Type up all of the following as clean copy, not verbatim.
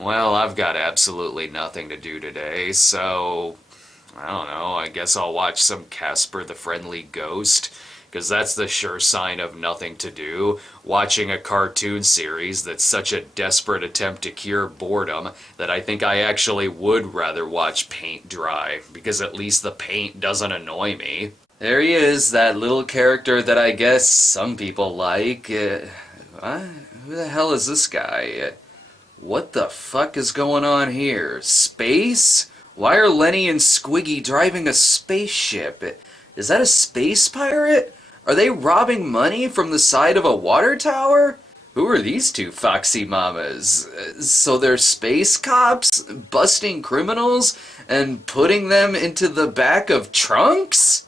Well, I've got absolutely nothing to do today, so I don't know, I guess I'll watch some Casper the Friendly Ghost, because that's the sure sign of nothing to do, watching a cartoon series that's such a desperate attempt to cure boredom that I think I actually would rather watch paint dry, because at least the paint doesn't annoy me. There he is, that little character that I guess some people like. Who the hell is this guy? What the fuck is going on here? Space? Why are Lenny and Squiggy driving a spaceship? Is that a space pirate? Are they robbing money from the side of a water tower? Who are these two foxy mamas? So they're space cops? Busting criminals? And putting them into the back of trunks?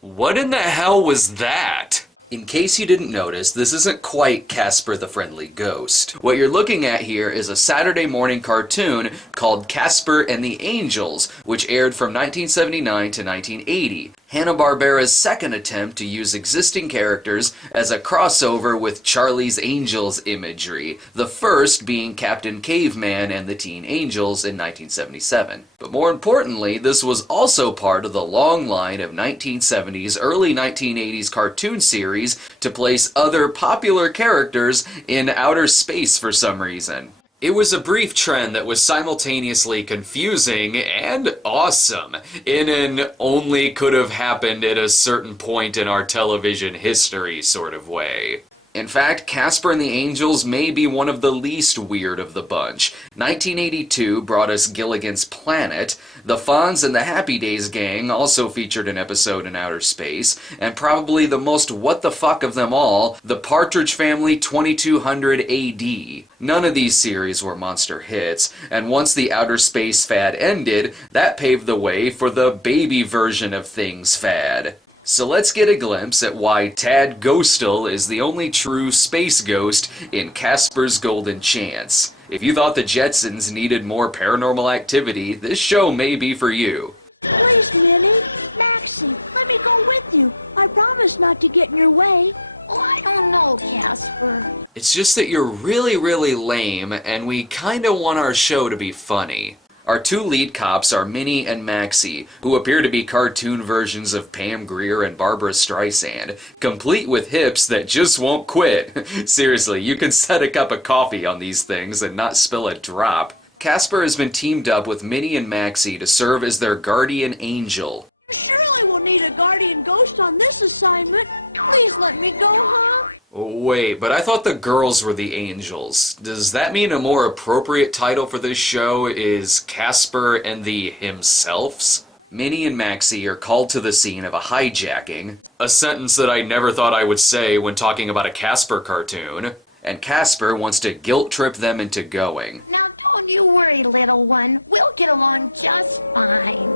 What in the hell was that? In case you didn't notice, this isn't quite Casper the Friendly Ghost. What you're looking at here is a Saturday morning cartoon called Casper and the Angels, which aired from 1979 to 1980. Hanna-Barbera's second attempt to use existing characters as a crossover with Charlie's Angels imagery, the first being Captain Caveman and the Teen Angels in 1977. But more importantly, this was also part of the long line of 1970s, early 1980s cartoon series to place other popular characters in outer space for some reason. It was a brief trend that was simultaneously confusing and awesome in an only could have happened at a certain point in our television history sort of way. In fact, Casper and the Angels may be one of the least weird of the bunch. 1982 brought us Gilligan's Planet, the Fonz and the Happy Days gang also featured an episode in outer space, and probably the most what the fuck of them all, The Partridge Family 2200 AD. None of these series were monster hits, and once the outer space fad ended, that paved the way for the baby version of things fad. So let's get a glimpse at why Tad Ghostal is the only true space ghost in Casper's Golden Chance. If you thought the Jetsons needed more paranormal activity, this show may be for you. Please, Lenny, Maxie, let me go with you. I promise not to get in your way. Oh, I don't know, Casper. It's just that you're really, really lame, and we kinda want our show to be funny. Our two lead cops are Minnie and Maxie, who appear to be cartoon versions of Pam Grier and Barbara Streisand, complete with hips that just won't quit. Seriously, you can set a cup of coffee on these things and not spill a drop. Casper has been teamed up with Minnie and Maxie to serve as their guardian angel. Surely we'll need a guardian ghost on this assignment. Please let me go, huh? Wait, but I thought the girls were the angels. Does that mean a more appropriate title for this show is Casper and the Himselfs? Minnie and Maxie are called to the scene of a hijacking, a sentence that I never thought I would say when talking about a Casper cartoon, and Casper wants to guilt trip them into going. Now don't you worry, little one. We'll get along just fine.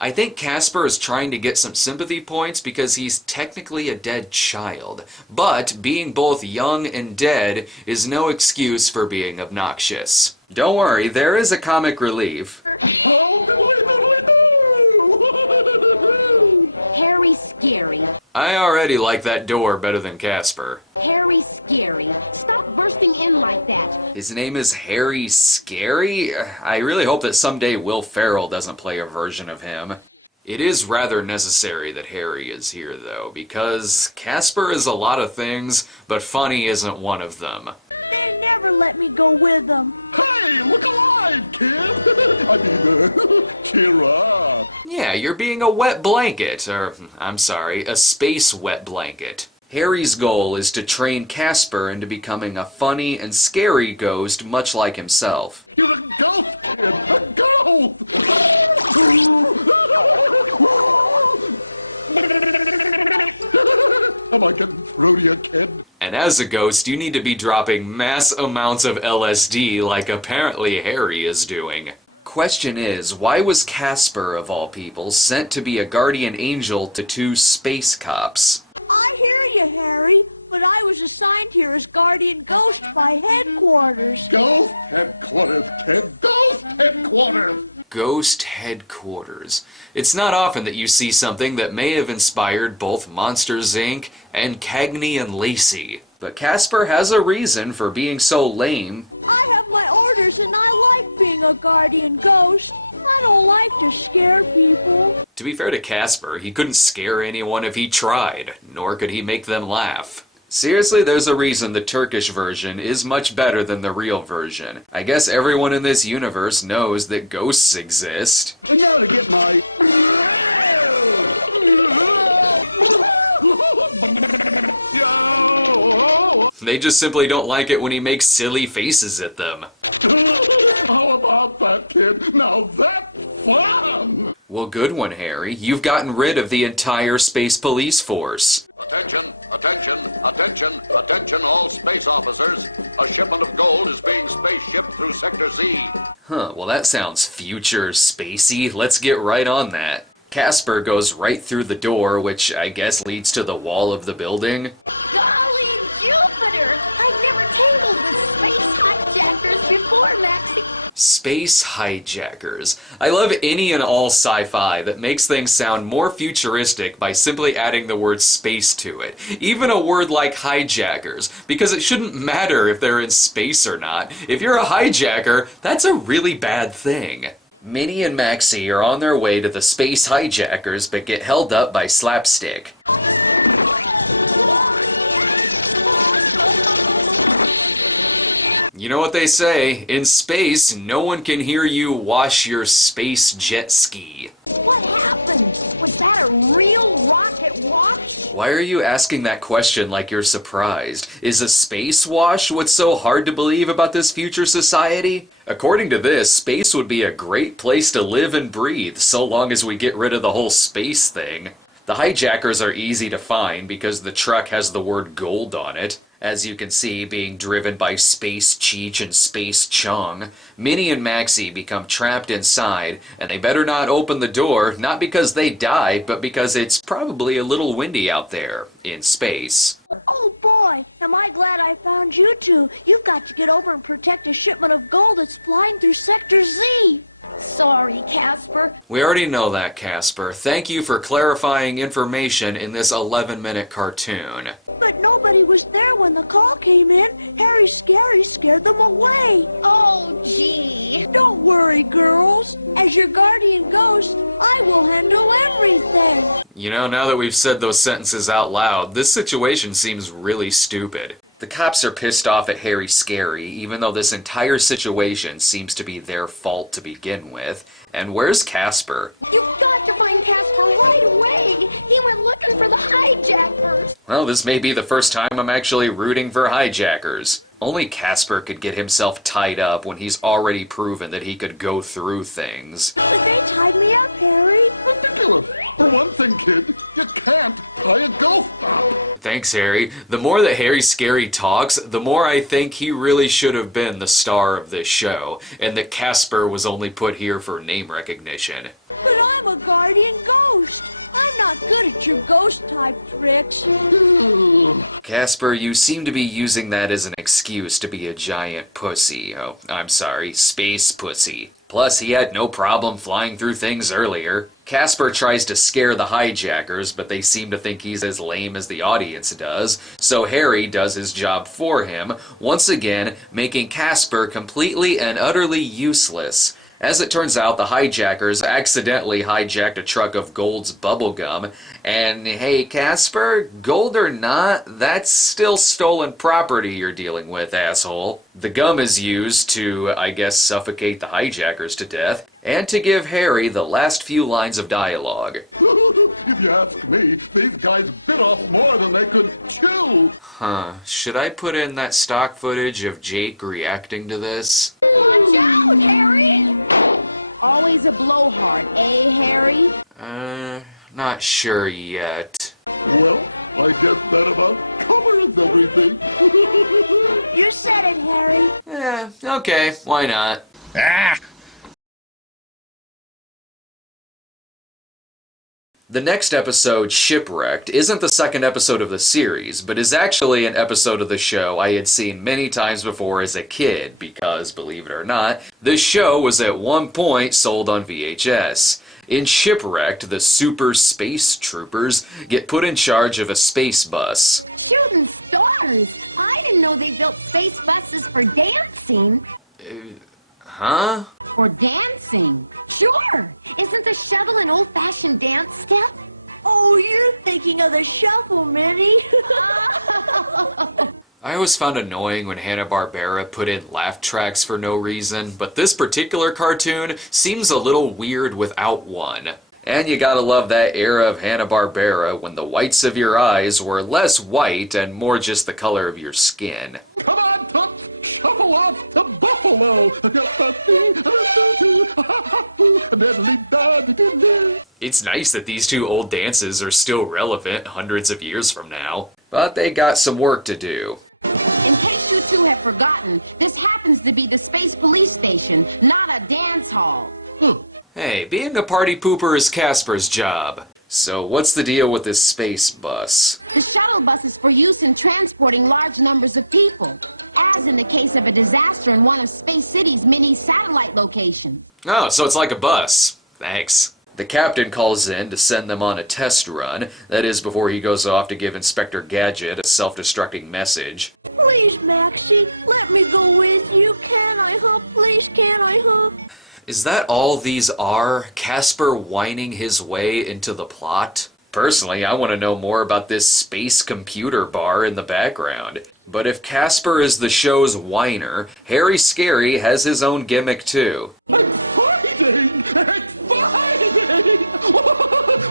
I think Casper is trying to get some sympathy points because he's technically a dead child, but being both young and dead is no excuse for being obnoxious. Don't worry, there is a comic relief. Harry Scary. I already like that door better than Casper. Harry Scary. Stop bursting in like that. His name is Harry Scary? I really hope that someday Will Ferrell doesn't play a version of him. It is rather necessary that Harry is here, though, because Casper is a lot of things, but funny isn't one of them. They never let me go with them. Hey, look alive, kid! Cheer up. Yeah, you're being a wet blanket, or, I'm sorry, a space wet blanket. Harry's goal is to train Casper into becoming a funny and scary ghost much like himself. You're a ghost, kid! A ghost! Am I getting through to you, kid? And as a ghost, you need to be dropping mass amounts of LSD like apparently Harry is doing. Question is, why was Casper, of all people, sent to be a guardian angel to two space cops? I hear you, Harry, but I was assigned here as guardian ghost by headquarters. Ghost headquarters, kid. Ghost headquarters. Ghost headquarters. It's not often that you see something that may have inspired both Monsters, Inc. and Cagney and Lacey. But Casper has a reason for being so lame. I have my orders and I like being a guardian ghost. I don't like to scare people. To be fair to Casper, he couldn't scare anyone if he tried, nor could he make them laugh. Seriously, there's a reason the Turkish version is much better than the real version. I guess everyone in this universe knows that ghosts exist. And now to get my... They just simply don't like it when he makes silly faces at them. How about that, kid? Now that's fun! Well, good one, Harry. You've gotten rid of the entire space police force. Attention, attention, attention, attention all space officers. A shipment of gold is being space shipped through Sector Z. Huh, well that sounds future spacey. Let's get right on that. Casper goes right through the door, which I guess leads to the wall of the building. Golly Jupiter! I've never tabled with space hijackers before, Maxie. Space hijackers. I love any and all sci-fi that makes things sound more futuristic by simply adding the word space to it. Even a word like hijackers, because it shouldn't matter if they're in space or not. If you're a hijacker, that's a really bad thing. Minnie and Maxie are on their way to the space hijackers but get held up by Slapstick. You know what they say, in space, no one can hear you wash your space jet ski. What happened? Was that a real rocket wash? Why are you asking that question like you're surprised? Is a space wash what's so hard to believe about this future society? According to this, space would be a great place to live and breathe, so long as we get rid of the whole space thing. The hijackers are easy to find because the truck has the word gold on it. As you can see, being driven by Space Cheech and Space Chung, Minnie and Maxie become trapped inside, and they better not open the door, not because they died, but because it's probably a little windy out there, in space. Oh boy, am I glad I found you two. You've got to get over and protect a shipment of gold that's flying through Sector Z. Sorry, Casper. We already know that, Casper. Thank you for clarifying information in this 11-minute cartoon. But nobody was there when the call came in. Harry Scary scared them away. Oh, gee. Don't worry, girls. As your guardian ghost, I will handle everything. You know, now that we've said those sentences out loud, this situation seems really stupid. The cops are pissed off at Harry Scary, even though this entire situation seems to be their fault to begin with. And where's Casper? You've got to find Casper right away. He went looking for the hijackers. Well, this may be the first time I'm actually rooting for hijackers. Only Casper could get himself tied up when he's already proven that he could go through things. But they tied me up, Harry. Ridiculous. For one thing, kid, you can't tie a ghost up. Thanks, Harry. The more that Harry Scary talks, the more I think he really should have been the star of this show, and that Casper was only put here for name recognition. But I'm a guardian ghost. I'm not good at your ghost-type tricks. Casper, you seem to be using that as an excuse to be a giant pussy. Oh, I'm sorry, space pussy. Plus, he had no problem flying through things earlier. Casper tries to scare the hijackers, but they seem to think he's as lame as the audience does, so Harry does his job for him, once again making Casper completely and utterly useless. As it turns out, the hijackers accidentally hijacked a truck of Gold's bubblegum, and hey Casper, gold or not, that's still stolen property you're dealing with, asshole. The gum is used to, I guess, suffocate the hijackers to death, and to give Harry the last few lines of dialogue. If you ask me, these guys bit off more than they could chew. Huh, should I put in that stock footage of Jake reacting to this? Watch out, Harry! Always a blowhard, eh, Harry? Not sure yet. Well, I guess that about covers everything. You said it, Harry. Okay, why not? The next episode, Shipwrecked, isn't the second episode of the series, but is actually an episode of the show I had seen many times before as a kid, because, believe it or not, this show was at one point sold on VHS. In Shipwrecked, the super space troopers get put in charge of a space bus. Shooting stars! I didn't know they built space buses for dancing. Huh? Or dancing. Sure! Isn't the shuttle an old-fashioned dance step? Oh, you're thinking of the shuffle, Minnie. I always found annoying when Hanna-Barbera put in laugh tracks for no reason, but this particular cartoon seems a little weird without one. And you gotta love that era of Hanna-Barbera when the whites of your eyes were less white and more just the color of your skin. Come on, Pups, shuffle off to Buffalo. It's nice that these two old dances are still relevant hundreds of years from now. But they got some work to do. In case you two have forgotten, this happens to be the Space Police Station, not a dance hall. Hey, being a party pooper is Casper's job. So what's the deal with this space bus? The shuttle bus is for use in transporting large numbers of people, as in the case of a disaster in one of Space City's mini satellite locations. Oh, so it's like a bus. Thanks. The captain calls in to send them on a test run. That is, before he goes off to give Inspector Gadget a self-destructing message. Please, Maxie, let me go with you. Can I, huh? Please, can I, huh? Is that all these are? Casper whining his way into the plot? Personally, I want to know more about this space computer bar in the background. But if Casper is the show's whiner, Harry Scary has his own gimmick too. Exciting! Exciting!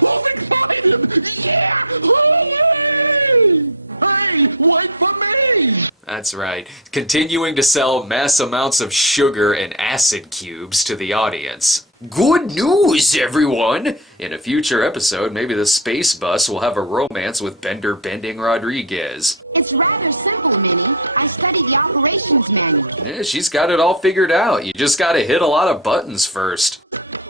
Oh, excited! Yeah! Hooray! Hey, wait for me! That's right, continuing to sell mass amounts of sugar and acid cubes to the audience. Good news, everyone! In a future episode, maybe the space bus will have a romance with Bender Bending Rodriguez. It's rather simple, Minnie. I studied the operations manual. Yeah, she's got it all figured out. You just gotta hit a lot of buttons first.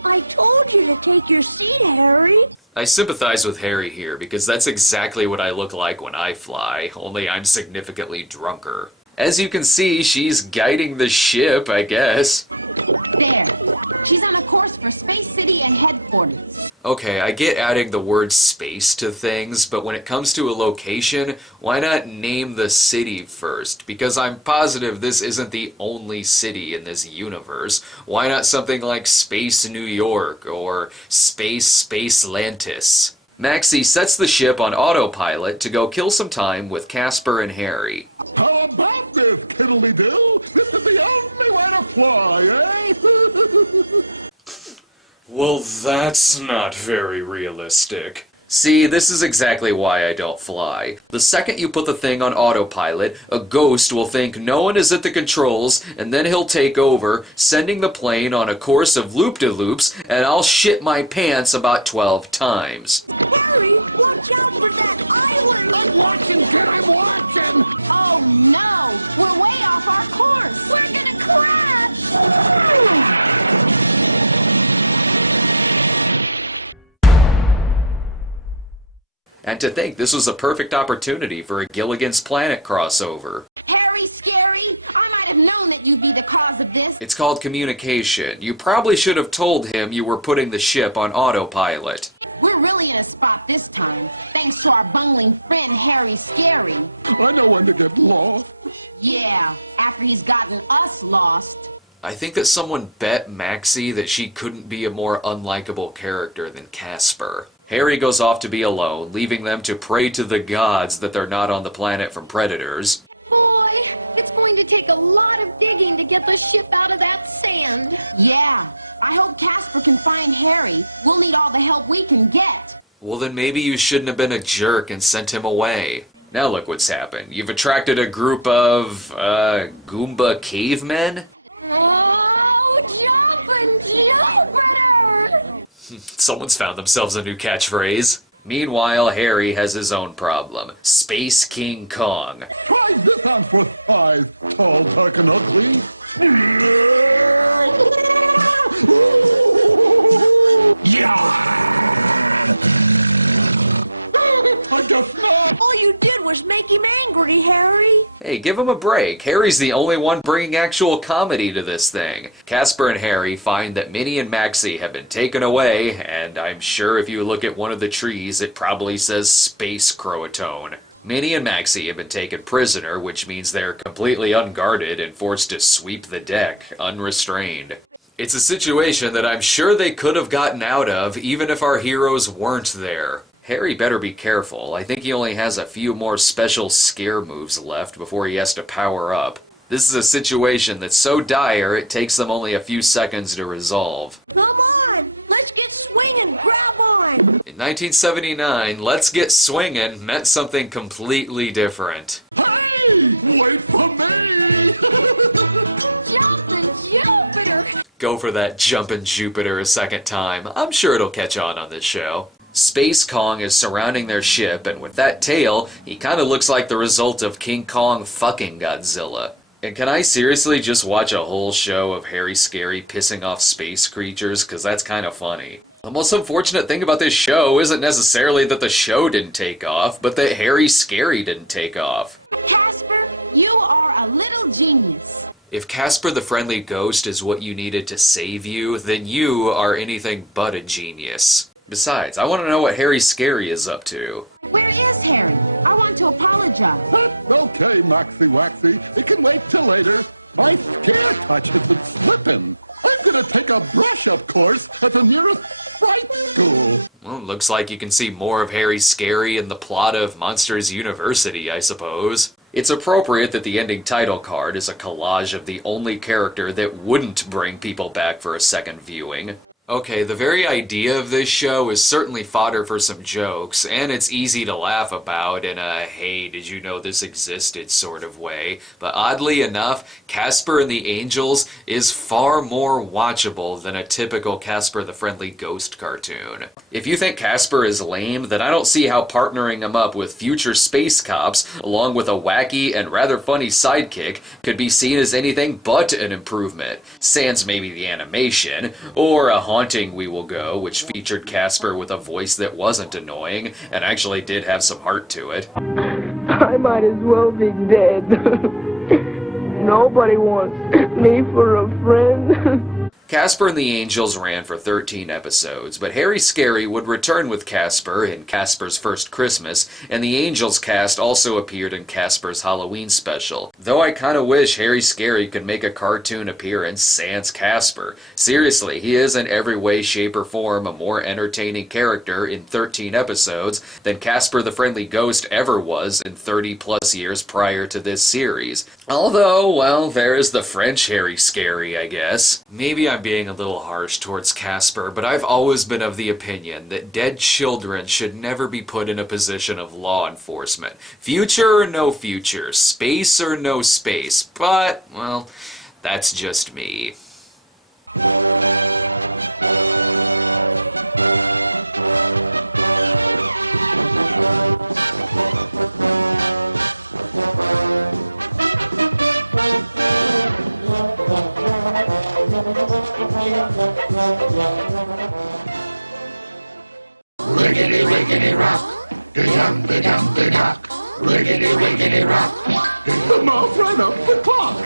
I told you to take your seat, Harry. I sympathize with Harry here because that's exactly what I look like when I fly, only I'm significantly drunker. As you can see, she's guiding the ship, I guess. There. She's on a course for Space City and headquarters. Okay, I get adding the word space to things, but when it comes to a location, why not name the city first? Because I'm positive this isn't the only city in this universe. Why not something like Space New York or Spacelantis? Maxie sets the ship on autopilot to go kill some time with Casper and Harry. How about this, Kiddly-Dill? This is the only way to fly, eh? Well, that's not very realistic. See, this is exactly why I don't fly. The second you put the thing on autopilot, a ghost will think no one is at the controls, and then he'll take over, sending the plane on a course of loop-de-loops, and I'll shit my pants about 12 times. Harry, watch out for that island. I'm watching, kid, I'm watching! Oh no! We're way off our course! We're gonna crash. And to think this was a perfect opportunity for a Gilligan's Planet crossover. Harry Scary, I might have known that you'd be the cause of this. It's called communication. You probably should have told him you were putting the ship on autopilot. We're really in a spot this time, thanks to our bungling friend Harry Scary. I know when to get lost. Yeah, after he's gotten us lost. I think that someone bet Maxie that she couldn't be a more unlikable character than Casper. Harry goes off to be alone, leaving them to pray to the gods that they're not on the planet from predators. Boy, it's going to take a lot of digging to get the ship out of that sand. Yeah, I hope Casper can find Harry. We'll need all the help we can get. Well, then maybe you shouldn't have been a jerk and sent him away. Now look what's happened. You've attracted a group of, Goomba cavemen? Oh, jumping Jupiter! Someone's found themselves a new catchphrase. Meanwhile, Harry has his own problem. Space King Kong. Try this on for size, tall, dark, and ugly. Yeah! guess not. All you did was make him angry, Harry. Hey, give him a break. Harry's the only one bringing actual comedy to this thing. Casper and Harry find that Minnie and Maxie have been taken away, and I'm sure if you look at one of the trees, it probably says Space Croatone. Minnie and Maxie have been taken prisoner, which means they're completely unguarded and forced to sweep the deck, unrestrained. It's a situation that I'm sure they could have gotten out of, even if our heroes weren't there. Harry better be careful. I think he only has a few more special scare moves left before he has to power up. This is a situation that's so dire it takes them only a few seconds to resolve. Come on, let's get swinging. Grab on. In 1979, Let's Get Swingin' meant something completely different. Hey, wait for me. Jumping Jupiter! Go for that jumpin' Jupiter a second time. I'm sure it'll catch on this show. Space Kong is surrounding their ship, and with that tail, he kinda looks like the result of King Kong fucking Godzilla. And can I seriously just watch a whole show of Harry Scary pissing off space creatures? Cause that's kinda funny. The most unfortunate thing about this show isn't necessarily that the show didn't take off, but that Harry Scary didn't take off. Casper, you are a little genius. If Casper the Friendly Ghost is what you needed to save you, then you are anything but a genius. Besides, I want to know what Harry Scary is up to. Where is Harry? I want to apologize. Okay, Maxie Waxy, it can wait till later. My scare touch has been slipping. I'm gonna take a brush-up course at the nearest fright school. Well, looks like you can see more of Harry Scary in the plot of Monsters University, I suppose. It's appropriate that the ending title card is a collage of the only character that wouldn't bring people back for a second viewing. Okay, the very idea of this show is certainly fodder for some jokes, and it's easy to laugh about in a hey, did you know this existed sort of way, but oddly enough, Casper and the Angels is far more watchable than a typical Casper the Friendly Ghost cartoon. If you think Casper is lame, then I don't see how partnering him up with future space cops, along with a wacky and rather funny sidekick, could be seen as anything but an improvement, sans maybe the animation, or a Haunting We Will Go, which featured Casper with a voice that wasn't annoying, and actually did have some heart to it. I might as well be dead. Nobody wants me for a friend. Casper and the Angels ran for 13 episodes, but Harry Scary would return with Casper in Casper's First Christmas, and the Angels cast also appeared in Casper's Halloween special. Though I kinda wish Harry Scary could make a cartoon appearance sans Casper. Seriously, he is in every way, shape, or form a more entertaining character in 13 episodes than Casper the Friendly Ghost ever was in 30 plus years prior to this series. Although, well, there is the French Harry Scary, I guess. Maybe I'm being a little harsh towards Casper, but I've always been of the opinion that dead children should never be put in a position of law enforcement. Future or no future, space or no space, but, well, that's just me. Riggedy wiggedy rock, dum dum dum, riggedy wiggedy rock. Mouth right up the clock.